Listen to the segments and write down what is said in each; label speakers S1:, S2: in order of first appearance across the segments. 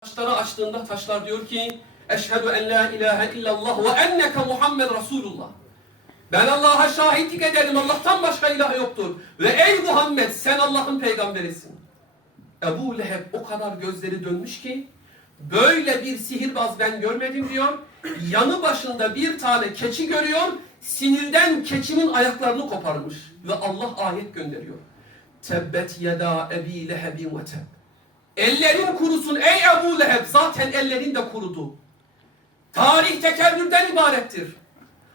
S1: Taşları açtığında taşlar diyor ki Eşhedü en la ilahe illallah ve enneke Muhammed Resulullah. Ben Allah'a şahitlik ederim. Allah'tan başka ilah yoktur. Ve ey Muhammed sen Allah'ın peygamberisin. Ebu Leheb o kadar gözleri dönmüş ki böyle bir sihirbaz ben görmedim diyor. Yanı başında bir tane keçi görüyor. Sinirden keçinin ayaklarını koparmış. Ve Allah ayet gönderiyor. Tebbet yeda ebi lehebin ve teb. Ellerin kurusun ey Ebu Leheb. Zaten ellerin de kurudu. Tarih tekerrürden ibarettir.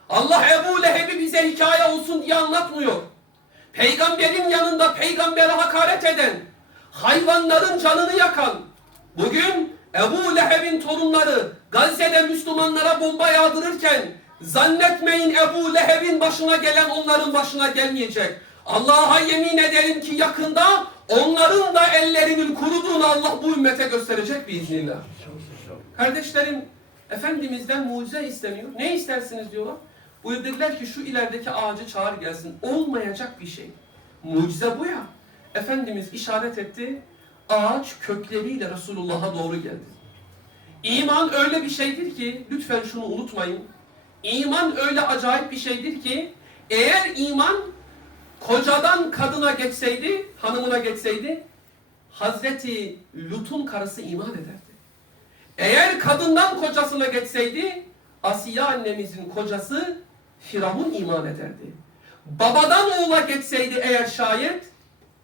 S1: Allah Ebu Leheb'i bize hikaye olsun diye anlatmıyor. Peygamberin yanında peygambere hakaret eden, hayvanların canını yakan, bugün Ebu Leheb'in torunları Gazze'de Müslümanlara bomba yağdırırken zannetmeyin Ebu Leheb'in başına gelen onların başına gelmeyecek. Allah'a yemin ederim ki yakında onların da ellerinin kuruduğunu Allah bu ümmete gösterecek biiznillah. Kardeşlerim, Efendimiz'den mucize isteniyor. Ne istersiniz diyorlar. Buyurdular ki şu ilerideki ağacı çağır gelsin. Olmayacak bir şey. Mucize bu ya. Efendimiz işaret etti. Ağaç kökleriyle Resulullah'a doğru geldi. İman öyle bir şeydir ki, lütfen şunu unutmayın. İman öyle acayip bir şeydir ki, eğer iman kocadan kadına geçseydi, hanımına geçseydi, Hazreti Lut'un karısı iman ederdi. Eğer kadından kocasına geçseydi, Asiye annemizin kocası Firavun iman ederdi. Babadan oğula geçseydi eğer şayet,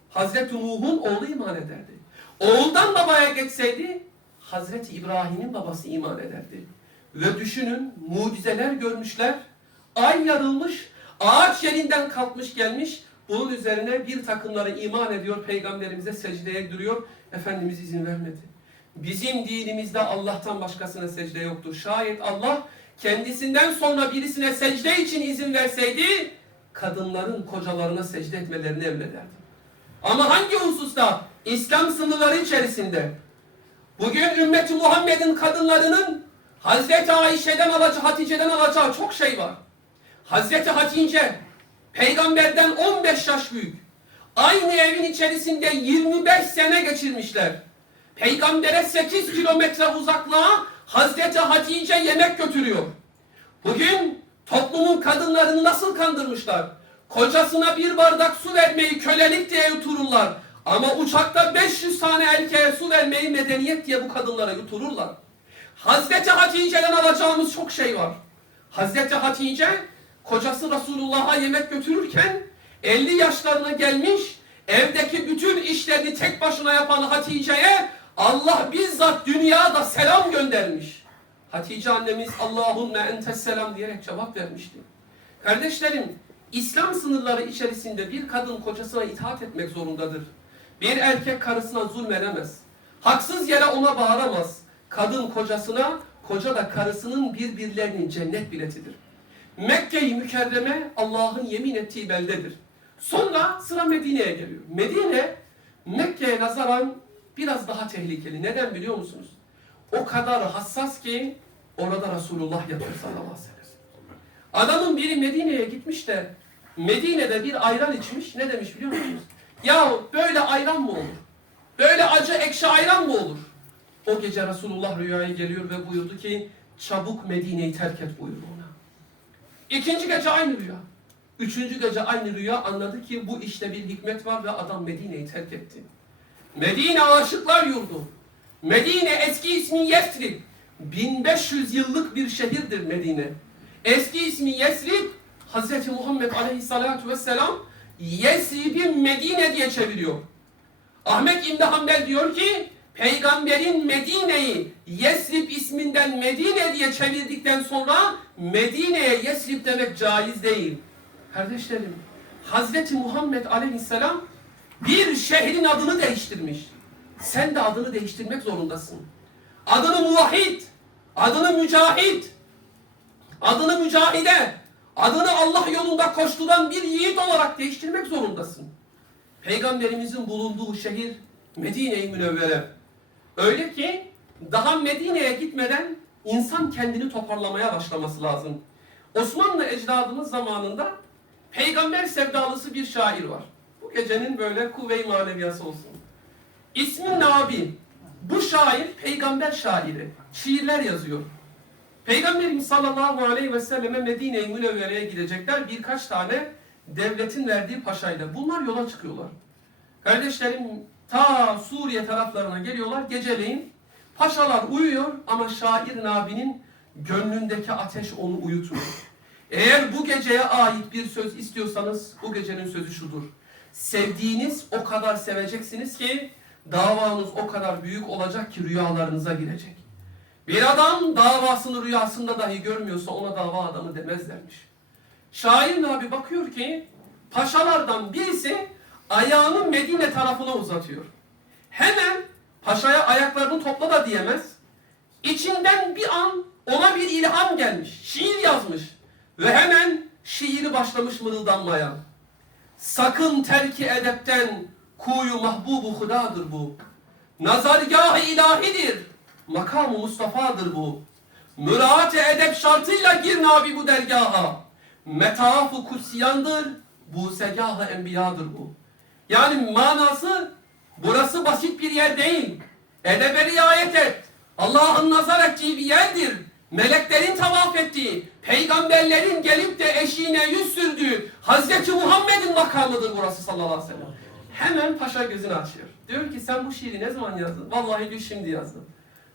S1: Hazreti Nuh'un oğlu iman ederdi. Oğuldan babaya geçseydi, Hazreti İbrahim'in babası iman ederdi. Ve düşünün, mucizeler görmüşler, ay yarılmış, ağaç yerinden kalkmış gelmiş, bunun üzerine bir takımları iman ediyor, peygamberimize secdeye duruyor, Efendimiz izin vermedi. Bizim dinimizde Allah'tan başkasına secde yoktur. Şayet Allah kendisinden sonra birisine secde için izin verseydi, kadınların kocalarına secde etmelerini emrederdi. Ama hangi hususta? İslam sınırları içerisinde. Bugün ümmeti Muhammed'in kadınlarının Hazreti Ayşe'den alacağı, Hatice'den alacağı çok şey var. Hazreti Hatice, peygamberden 15 yaş büyük. Aynı evin içerisinde 25 sene geçirmişler. Peygambere 8 kilometre uzaklığa Hazreti Hatice yemek götürüyor. Bugün toplumun kadınlarını nasıl kandırmışlar? Kocasına bir bardak su vermeyi kölelik diye yutururlar. Ama uçakta 500 tane erkeğe su vermeyi medeniyet diye bu kadınlara yutururlar. Hazreti Hatice'den alacağımız çok şey var. Hazreti Hatice kocası Resulullah'a yemek götürürken 50 yaşlarına gelmiş evdeki bütün işlerini tek başına yapan Hatice'ye Allah bizzat dünyada selam göndermiş. Hatice annemiz Allahümme entes selam diyerek cevap vermişti. Kardeşlerim, İslam sınırları içerisinde bir kadın kocasına itaat etmek zorundadır. Bir erkek karısına zulmedemez. Haksız yere ona bağıramaz. Kadın kocasına, koca da karısının birbirlerinin cennet biletidir. Mekke-i Mükerreme Allah'ın yemin ettiği beldedir. Sonra sıra Medine'ye geliyor. Medine, Mekke'ye nazaran biraz daha tehlikeli. Neden biliyor musunuz? O kadar hassas ki orada Resulullah yatıyor sallallahu aleyhi ve sellem. Adamın biri Medine'ye gitmiş de Medine'de bir ayran içmiş. Ne demiş biliyor musunuz? Ya böyle ayran mı olur? Böyle acı ekşi ayran mı olur? O gece Resulullah rüyaya geliyor ve buyurdu ki çabuk Medine'yi terk et buyurdu. İkinci gece aynı rüya. Üçüncü gece aynı rüya anladı ki bu işte bir hikmet var ve adam Medine'yi terk etti. Medine aşıklar yurdu. Medine eski ismi Yesrib. 1500 yıllık bir şehirdir Medine. Eski ismi Yesrib, Hz. Muhammed aleyhissalatu vesselam Yesrib'i Medine diye çeviriyor. Ahmet İbni Hanbel diyor ki, Peygamberin Medine'yi Yesrib isminden Medine diye çevirdikten sonra Medine'ye Yesrib demek caiz değil. Kardeşlerim, Hazreti Muhammed Aleyhisselam bir şehrin adını değiştirmiş. Sen de adını değiştirmek zorundasın. Adını muvahhid, adını mücahit, adını mücahide, adını Allah yolunda koşturan bir yiğit olarak değiştirmek zorundasın. Peygamberimizin bulunduğu şehir Medine-i Münevvere. Öyle ki daha Medine'ye gitmeden insan kendini toparlamaya başlaması lazım. Osmanlı ecdadımız zamanında peygamber sevdalısı bir şair var. Bu gecenin böyle kuvve-i maneviyası olsun. İsmi Nabi. Bu şair peygamber şairi. Şiirler yazıyor. Peygamberimiz sallallahu aleyhi ve selleme Medine-i Münevvere'ye gidecekler. Birkaç tane devletin verdiği paşayla. Bunlar yola çıkıyorlar. Kardeşlerim ta Suriye taraflarına geliyorlar. Geceleyin paşalar uyuyor ama şair Nabi'nin gönlündeki ateş onu uyutmuyor. Eğer bu geceye ait bir söz istiyorsanız bu gecenin sözü şudur. Sevdiğiniz o kadar seveceksiniz ki davanız o kadar büyük olacak ki rüyalarınıza girecek. Bir adam davasını rüyasında dahi görmüyorsa ona dava adamı demezlermiş. Şair Nabi bakıyor ki paşalardan birisi ayağını Medine tarafına uzatıyor. Hemen paşaya ayaklarını topla da diyemez. İçinden bir an ona bir ilham gelmiş. Şiir yazmış. Ve hemen şiiri başlamış mırıldanmaya. Sakın terki edepten kuyu mahbubu hudadır bu. Nazargah-ı ilahidir. Makamı Mustafa'dır bu. Müraat-ı edep şartıyla gir nabi bu dergaha. Metaf-ı kutsiyandır. Bu segah-ı enbiyadır bu. Yani manası burası basit bir yer değil. Edebe riayet et. Allah'ın nazar ettiği bir yerdir. Meleklerin tavaf ettiği, peygamberlerin gelip de eşiğine yüz sürdüğü Hazreti Muhammed'in makamıdır burası sallallahu aleyhi ve sellem. Hemen paşa gözünü açıyor. Diyor ki sen bu şiiri ne zaman yazdın? Vallahi diyor şimdi yazdım.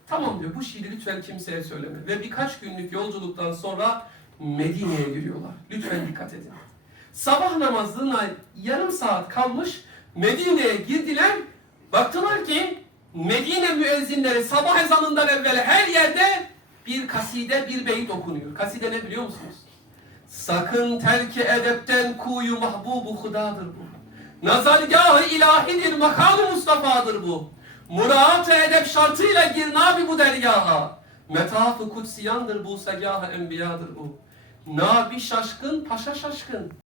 S1: Tamam diyor bu şiiri lütfen kimseye söyleme. Ve birkaç günlük yolculuktan sonra Medine'ye giriyorlar. Lütfen dikkat edin. Sabah namazına yarım saat kalmış Medine'ye girdiler. Baktılar ki Medine müezzinleri sabah ezanından evvel her yerde bir kaside, bir beyit okunuyor. Kaside ne biliyor musunuz? Sakın terki edepten kuyu mahbubu hudadır bu. Nazargahı ilahidir, makamı Mustafa'dır bu. Murat-ı edep şartıyla gir nabi bu dergaha. Metaf-ı kutsiyandır bu, segah-ı enbiyadır bu. Nabi şaşkın, paşa şaşkın.